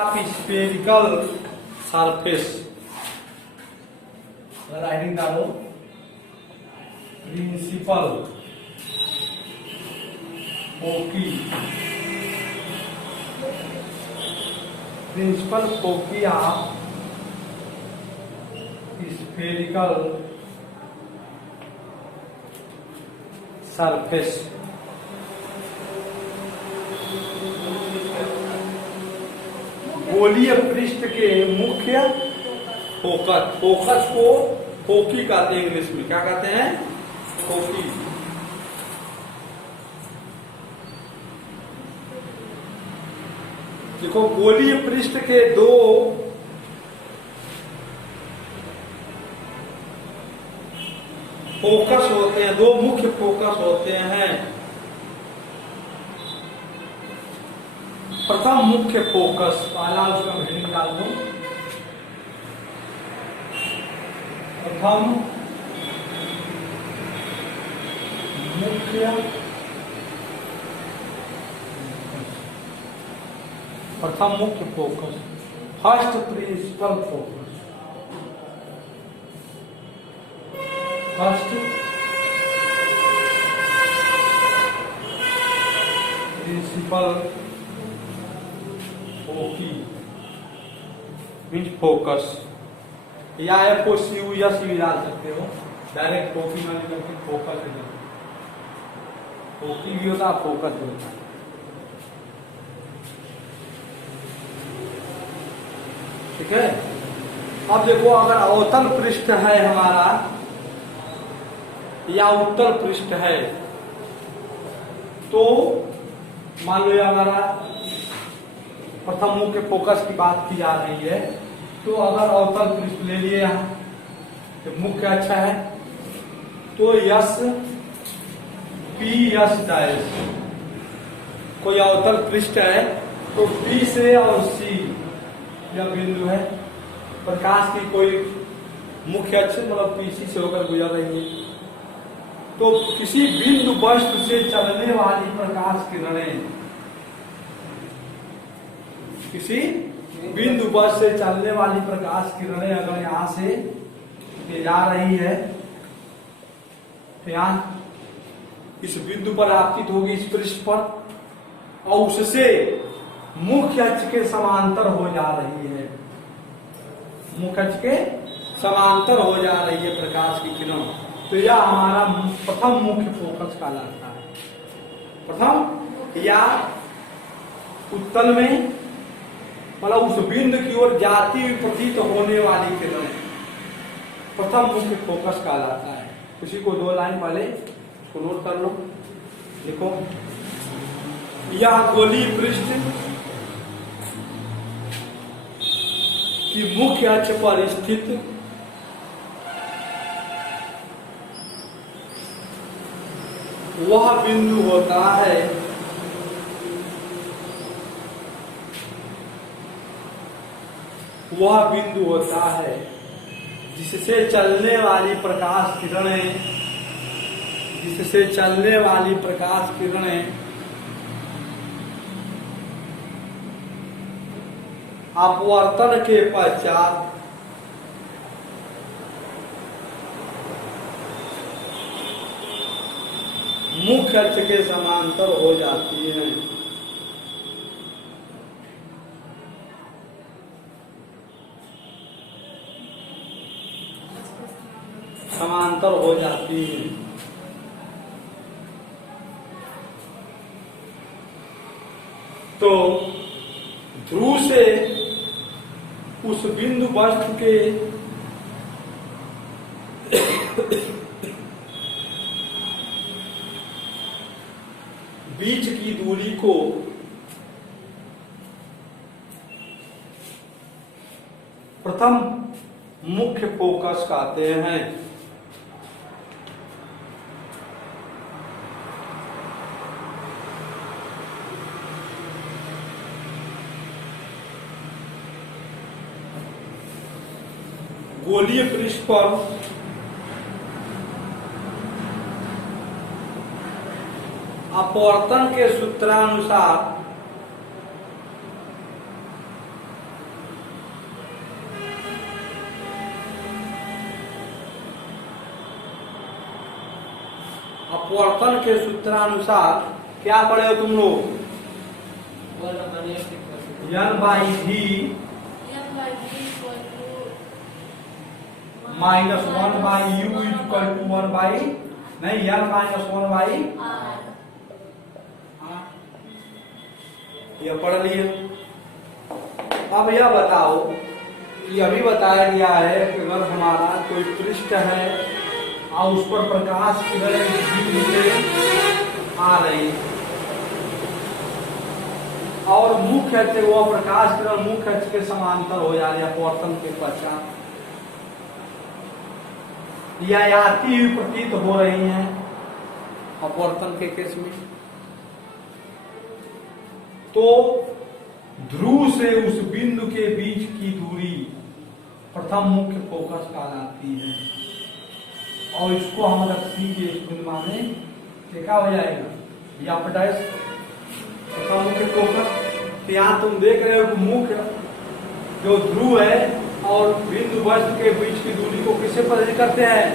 आप spherical surface writing डालो। Principal foci, principal foci of spherical surface. गोलीय पृष्ठ के मुख्य फोकस, फोकस को फोकी कहते हैं इंग्लिश में। क्या कहते हैं? फोकी। देखो, गोलीय पृष्ठ के दो फोकस होते हैं, दो मुख्य फोकस होते हैं। प्रथम मुख्य फोकस, पहला उसका हेडिंग डाल दो। प्रथम मुख्य, प्रथम मुख्य focus, first principal focus, first principal foci means focus, या FOCUS भी डाल सकते हो। डायरेक्ट फोकी में करके फोकस है, फोकी भी होता है, फोकस भी होता है। ठीक है। अब देखो, अगर अवतल पृष्ठ है हमारा या उत्तल पृष्ठ है, तो मान लो हमारा प्रथम मुख्य फोकस की बात की जा रही है, तो अगर अवतल पृष्ठ ले लिए यहाँ, तो मुख्य अच्छा है, तो यस पी यस डैश, कोई अवतल पृष्ठ है तो बी से और सी यह बिंदु है, प्रकाश की कोई मुख्य अक्ष मतलब पीसी से होकर गुजर रही है, तो किसी बिंदु वस्तु से चलने वाली प्रकाश किरणें, किसी बिंदु वस्तु से चलने वाली प्रकाश किरणें अगर यहां से जा रही है, तो यहां इस बिंदु पर आपतित होगी, इस पृष्ठ पर, और उससे मुख्य अक्ष के समांतर हो जा रही है, मुख्य अक्ष के समांतर हो जा रही है प्रकाश की किरण, तो यह हमारा प्रथम मुख्य फोकस कहलाता है। प्रथम या उत्तल में मतलब उस बिंदु की ओर जाती हुई प्रतीत होने वाली किरण प्रथम मुख्य फोकस कहलाता है। उसी को दो लाइन पहले उसको नोट कर लो। देखो, यह गोलीय पृष्ठ की मुख्य अक्ष पर स्थित वह बिंदु होता है जिससे चलने वाली प्रकाश किरणें, जिससे चलने वाली प्रकाश किरणें अपवर्तन के पश्चात मुख्य अक्ष के समांतर हो जाती है। समांतर हो जाती है। तो ध्रुव से उस बिंदु वस्तु के बीच की दूरी को प्रथम मुख्य फोकस कहते हैं। गोलीय पृष्ठ पर अपवर्तन के सूत्रानुसार अपवर्तन के सूत्रानुसार क्या पढ़े हो तुम लोग? n by V minus 1 by U equal to 1 by नहीं n माइनस 1 बाई यह पढ़ लिए। अब यह बताओ कि अभी बताया गया है कि अगर हमारा कोई पृष्ठ है और उस पर प्रकाश किरणें बिंदु से आ रही और मुख्य अक्ष वो प्रकाश किरण मुख्य अक्ष के समांतर हो जा रही है अपवर्तन के पश्चात या आती हुई प्रतीत हो रही हैं अपवर्तन के केस में, तो ध्रुव से उस बिंदु के बीच की दूरी प्रथम मुख्य फोकस कहलाती है और इसको हम अगर सी के बिंदु माने क्या हो जाएगा या डैश प्रथम मुख्य फोकस। तो यहाँ तुम देख रहे हो मुख्य जो ध्रुव है और बिंदु वस्तु के बीच की दूरी को किससे प्रदर्शित करते हैं?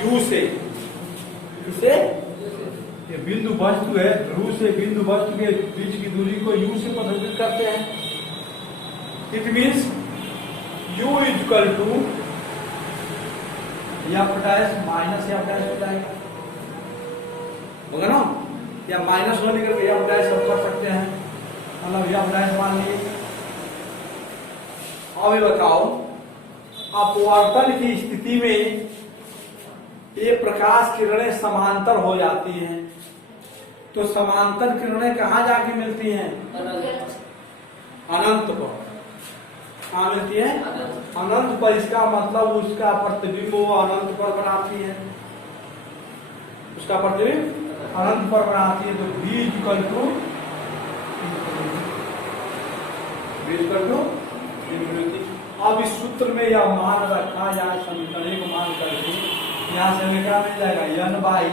यू से। किससे? ये बिंदु वस्तु है, ध्रुव से बिंदु वस्तु के बीच की दूरी को यू से प्रदर्शित करते हैं। It means U equal to F dash minus F dash हो जाएगा, होगा ना? या माइनस वन लेकर के एफ डैश कर सकते हैं, मतलब एफ डैश मान लीजिए। अब ये बताओ अपवर्तन की स्थिति में ये प्रकाश किरणें समांतर हो जाती हैं, तो समांतर किरणें कहाँ जाके मिलती हैं? अनंत पर। कहाँ मिलती है? अनंत पर। इसका मतलब उसका प्रतिबिंब वो अनंत पर बनाती है, उसका प्रतिबिंब अनंत पर बनाती है। तो v इक्वल टू इंफिनिटी। अब इस सूत्र में यह मान रखा जाए, समीकरण एक मान करके यहाँ से हमें क्या मिल जाएगा? n बाई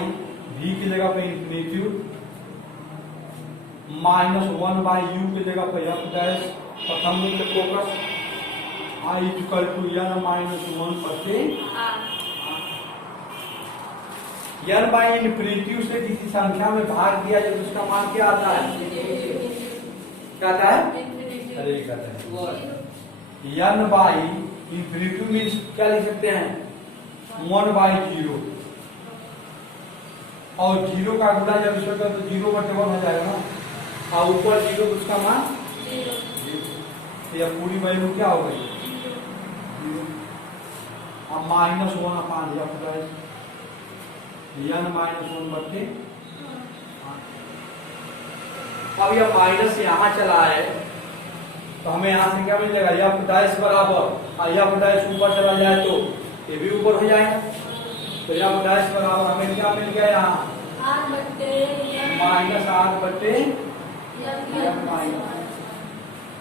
वी की जगह पे इंफिनिटी माइनस 1 बाई यू की जगह पे एफ डैश प्रथम मुख्य focus I equal to n minus 1 बटे n बाई इंफिनिटी से किसी संख्या में भाग दिया जाए तो उसका मान क्या आता है? क्या आता है? अरे कहते हैं n बाई इंफिनिटी मीन्स क्या लिख सकते हैं? 1 बाई 0 और 0 का गुणा जब इसका तो 0 बटे 1 हो जाएगा ना, और ऊपर 0 उसका मान 0। यह पूरी वैल्यू क्या हो गई? अब minus 1 upon F dash n minus 1 बटे। अब यह माइनस यहाँ चला है तो हमें यहाँ से क्या मिल जाएगा? एफ डैश बराबर एफ डैश ऊपर चला जाए तो ये भी ऊपर हो जाएगा। तो एफ डैश बराबर हमें क्या मिल गया? यहाँ माइनस 8 बटे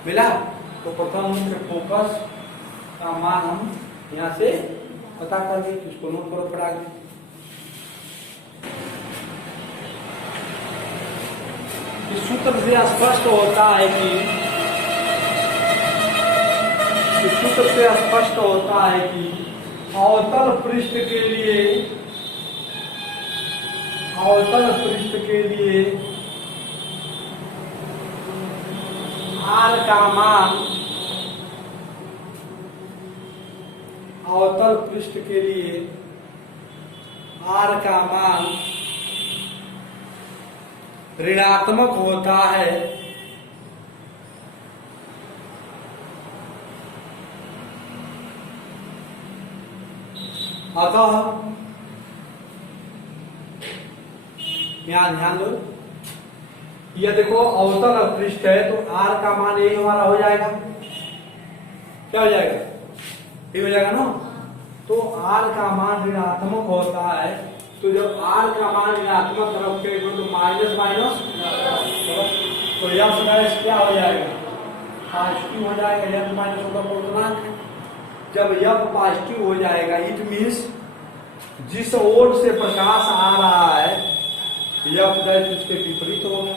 मिला। तो प्रथम मुख्य फोकस का मान हम यहाँ से पता कर दें, इसको नोट करो पड़ा के। इस सूत्र से स्पष्ट होता है कि अवतल पृष्ठ के लिए r का मान अवतल पृष्ठ के लिए r का मान ऋणात्मक होता है अतः यहाँ ध्यान दो, यह देखो अवतल पृष्ठ है तो r का मान यही हमारा हो जाएगा। क्या हो जाएगा? ये हो जाएगा ना। तो r का मान ऋणात्मक होता है, तो जब r का मान ऋणात्मक रखेंगे तो माइनस माइनस तो यह क्या हो जाएगा? पॉजिटिव हो जाएगा। यह माइनस होगा पूर्णांक। जब यह पॉजिटिव हो जाएगा इट मीन्स जिस ओर से प्रकाश आ रहा है यह डैश उसके विपरीत होगा,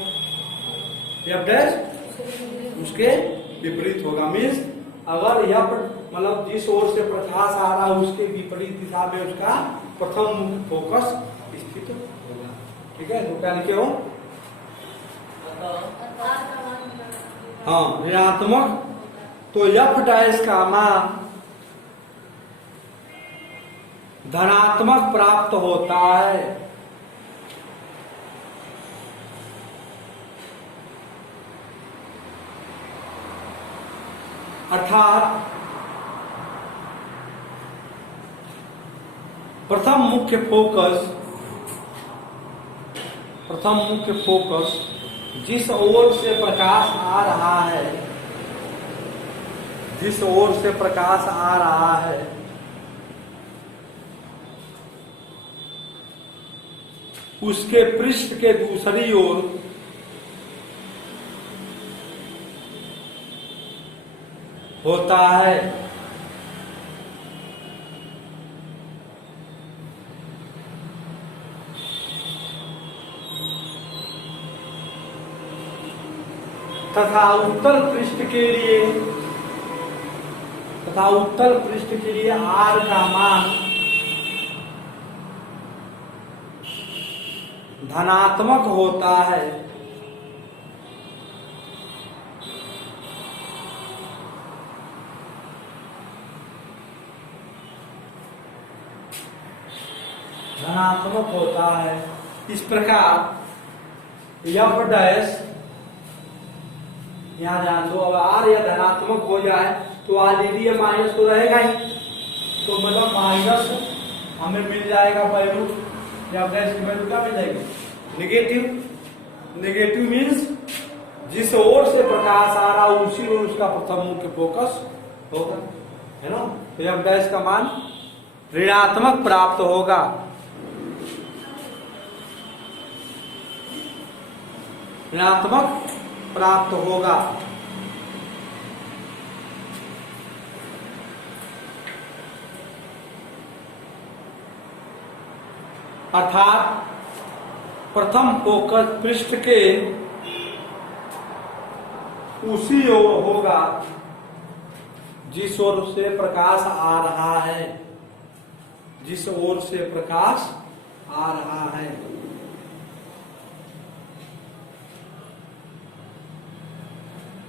यह डैश उसके विपरीत होगा। मीन्स अगर यह मतलब जिस ओर से प्रकाश आ रहा है उसके विपरीत दिशा में उसका प्रथम फोकस स्थित होगा। ठीक है, तो क्या लिखे हो? हाँ, ऋणात्मक। तो एफ डैश का मान धनात्मक प्राप्त होता है। अर्थात प्रथम मुख्य फोकस जिस ओर से प्रकाश आ रहा है, जिस ओर से प्रकाश आ रहा है, उसके पृष्ठ के दूसरी ओर होता है। तथा उत्तल पृष्ठ के लिए R का मान धनात्मक होता है। धनात्मक होता है। इस प्रकार एफ डैश, यहां ध्यान दो, अब आर या धनात्मक हो जाए तो ऑलरेडी ये माइनस तो रहेगा ही, तो मतलब माइनस हमें मिल जाएगा वैल्यू, या डैश की वैल्यू क्या मिल जाएगी? नेगेटिव। नेगेटिव मीन्स जिस ओर से प्रकाश आ रहा उसी ओर उसका प्रथम मुख्य फोकस होगा, है ना। तो एफ डैश का मान ऋणात्मक प्राप्त होगा। ऋणात्मक प्राप्त होगा। अर्थात प्रथम फोकस पृष्ठ के उसी ओर होगा जिस ओर से प्रकाश आ रहा है, जिस ओर से प्रकाश आ रहा है।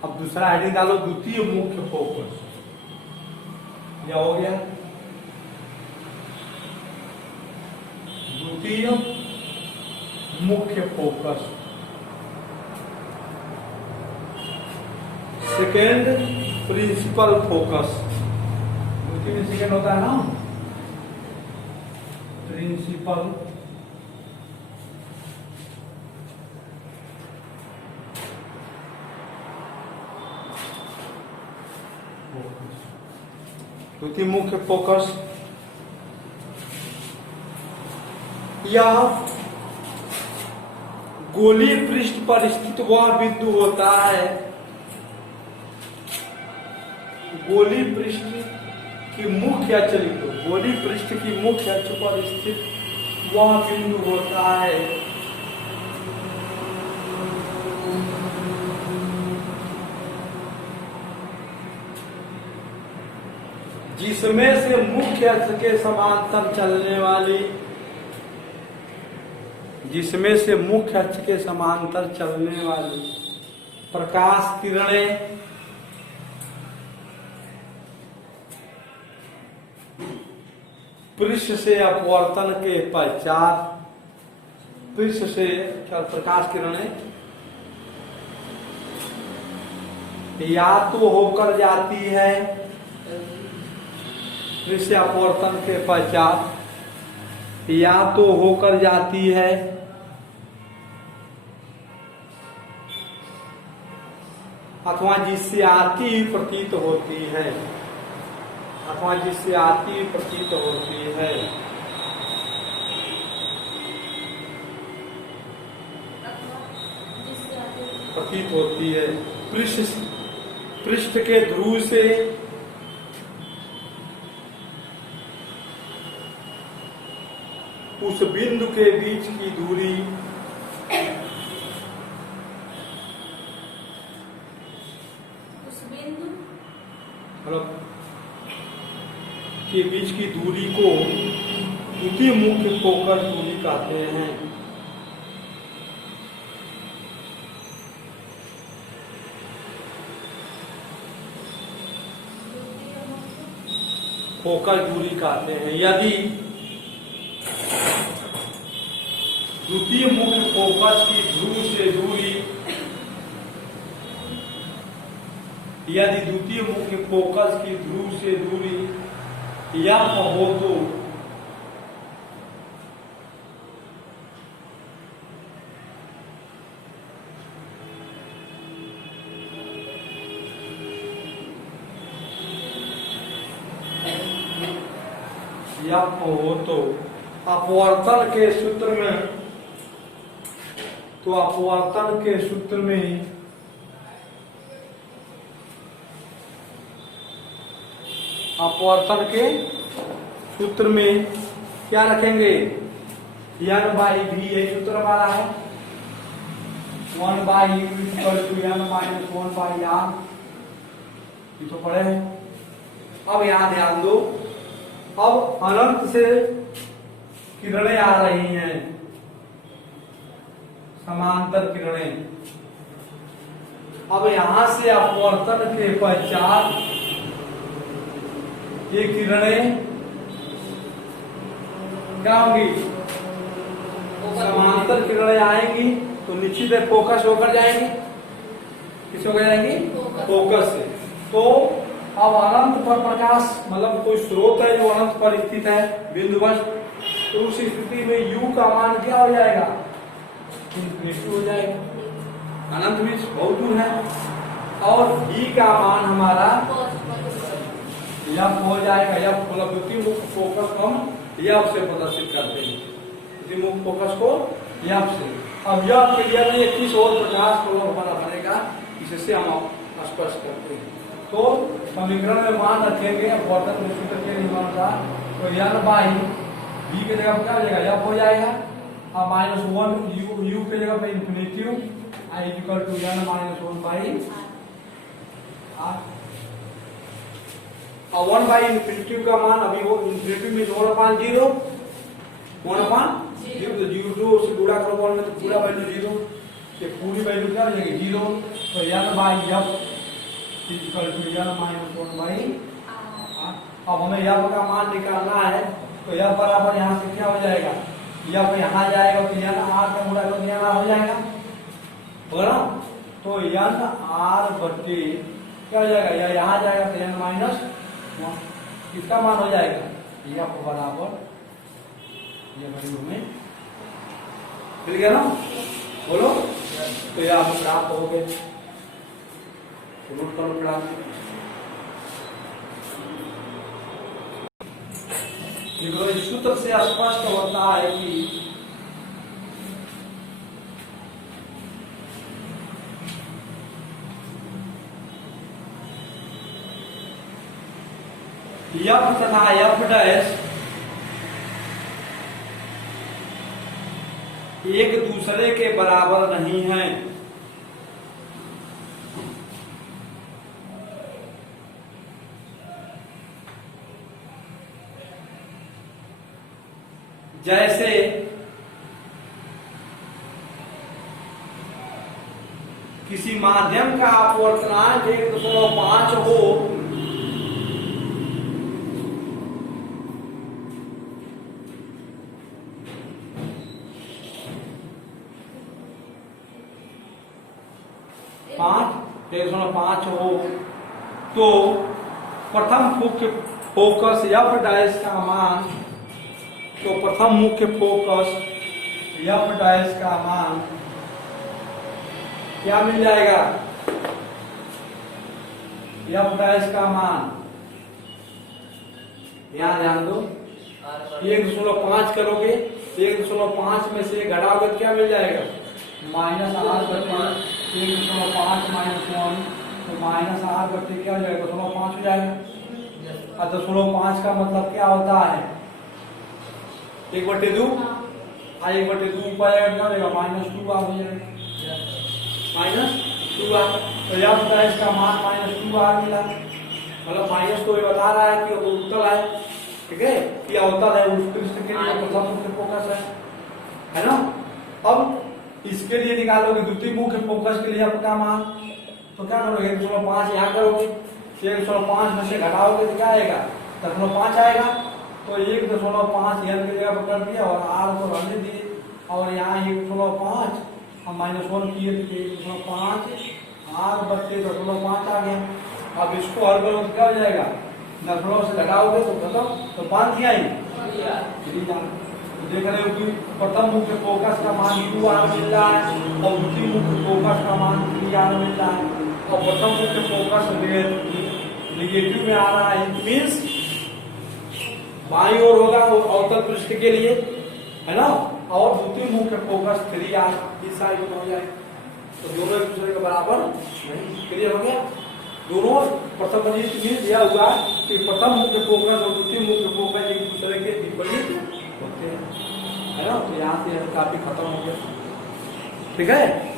अब दूसरा हेडिंग डालो, द्वितीय मुख्य फोकस। क्या हो गया? द्वितीय मुख्य फोकस। Second principal focus. द्वितीय में सेकेंड होता है ना, प्रिंसिपल द्वितीय मुख्य फोकस या गोलीय पृष्ठ पर स्थित वह बिंदु होता है, गोलीय पृष्ठ की मुख्य अक्ष लिखो, गोलीय पृष्ठ की मुख्य अक्ष पर स्थित वह बिंदु होता है जिसमें से मुख्य अक्ष के समांतर चलने वाली, जिसमें से मुख्य अक्ष के समांतर चलने वाली प्रकाश किरणें पृष्ठ से अपवर्तन के पश्चात, पृष्ठ से प्रकाश किरणें या तो होकर जाती है, पृष्ठ से अपवर्तन के पश्चात या तो होकर जाती है अथवा जिससे आती हुई प्रतीत होती है, अथवा जिससे आती हुई प्रतीत होती है। प्रतीत होती है। पृष्ठ के ध्रुव से उस बिंदु के बीच की दूरी के बीच की दूरी को द्वितीय मुख्य फोकस दूरी कहते हैं। फोकस दूरी कहते हैं। यदि द्वितीय मुख्य फोकस की ध्रुव से दूरी, यदि द्वितीय मुख्य फोकस की ध्रुव से दूरी f हो तो अपवर्तन के सूत्र में, तो अपवर्तन के सूत्र में अपवर्तन के सूत्र में क्या रखेंगे, n बाई भी यही सूत्र हमारा है, 1 by u equal to n minus 1 by r, ये तो पढ़े हैं। अब यहां ध्यान दो, अब अनंत से किरणें आ रही हैं, समांतर किरणें। अब यहां से अपवर्तन के पश्चात ये किरणें क्या होंगी, समांतर किरणें आएंगी तो निश्चित है फोकस होकर जाएंगी। किस होकर जाएंगी, फोकस से। तो अब अनंत पर प्रकाश, मतलब कोई स्रोत है जो अनंत पर स्थित है बिंदुवश, तो उस स्थिति में u का मान क्या हो जाएगा, इन्फिनिटी हो जाएगा। अनंत भी बहुत दूर है। और v का मान हमारा f हो जाएगा। f मतलब द्वितीय मुख्य फोकस हम f से प्रदर्शित करते हैं, द्वितीय मुख्य फोकस को f से। अब यह क्लियर नहीं है, किस और प्रकाश को हमारा बनेगा, इससे हम स्पष्ट करते हैं। तो समीकरण में मान रखेंगे अपवर्तन के सूत्र के नियमानुसार, तो n बाई v की जगह क्या हो जाएगा, f हो जाएगा। अब माइनस 1 u की जगह पे infinity i equal to n minus 1 by r। और 1 बाई इन्फिनिटी का मान अभी वो इन्फिनिटी में 1/0, 1/0 तो 0 से गुणा करो 1 में तो पूरा वैल्यू 0, ये पूरी वैल्यू क्या हो जाएगी 0। तो n by f equal to n minus 1 by r। अब हमें f का मान निकालना है, तो f बराबर यहाँ से क्या हो जाएगा, f यहाँ जाएगा तो n r का गुणा करो n r हो जाएगा, होगा ना। तो n r बटे क्या हो जाएगा, या यहाँ जाएगा तो n माइनस 1, इसका मान हो जाएगा f बराबर, ये वैल्यू में मिल गया ना, बोलो। तो यह आप प्राप्त हो गए, नोट करो प्राप्त। इस सूत्र से स्पष्ट होता है कि f तथा f डैश एक दूसरे के बराबर नहीं है। जैसे किसी माध्यम का अपवर्तनांक 1.5 हो पाँच हो तो प्रथम मुख्य फोकस f डैश का मान, तो प्रथम मुख्य फोकस f डैश का मान क्या मिल जाएगा, f डैश का मान यहाँ ध्यान दो, 1.5 करोगे 1.5 में से घटाओगे तो क्या मिल जाएगा, माइनस r बटे 1.5 माइनस 1, तो माइनस r बटे क्या हो जाएगा 0.5 हो जाएगा। अब 0.5 का मतलब क्या होता है, 1/2, 1/2 ऊपर आएगा क्या हो जाएगा -2r हो जाएगा, -2r। तो f डैश का मान -2r मिला, मतलब माइनस को ये बता रहा है कि वो उत्तल है, ठीक है, ये अवतल है उस पृष्ठ के लिए प्रथम मुख्य फोकस है ना। अब इसके लिए निकालोगे द्वितीय मुख्य फोकस के लिए आपका मान, तो क्या करोगे 1.5 यहाँ करोगे, 1.5 में से घटाओगे तो क्या आएगा 0.5 आएगा, तो 1.5 यहाँ की जगह पर कर दिया और आर को रहने दिए, और यहाँ 1.5 हम -1 किए तो 1.5 आर बचते 0.5 आ गया। अब इसको हर करो तो क्या हो जाएगा, दशमलव से घटाओगे तो खत्म, तो 5 ही आई। देख रहे हो कि प्रथम मुख्य फोकस का मान 2r मिल रहा है और द्वितीय मुख्य फोकस का मान 3r मिल रहा है, और प्रथम मुख्य फोकस निगेटिव में आ रहा है, मीन्स बाईं ओर होगा वो अवतल पृष्ठ के लिए, है ना, और द्वितीय मुख्य फोकस 3r इस साइड में हो जाए, तो दोनों एक दूसरे के बराबर नहीं। क्लियर हो गया। दोनों प्रथम मीन्स यह हुआ कि प्रथम मुख्य फोकस और द्वितीय मुख्य फोकस एक दूसरे के विपरीत होते हैं, है ना। तो यहाँ से काफी खत्म हो गया, ठीक है।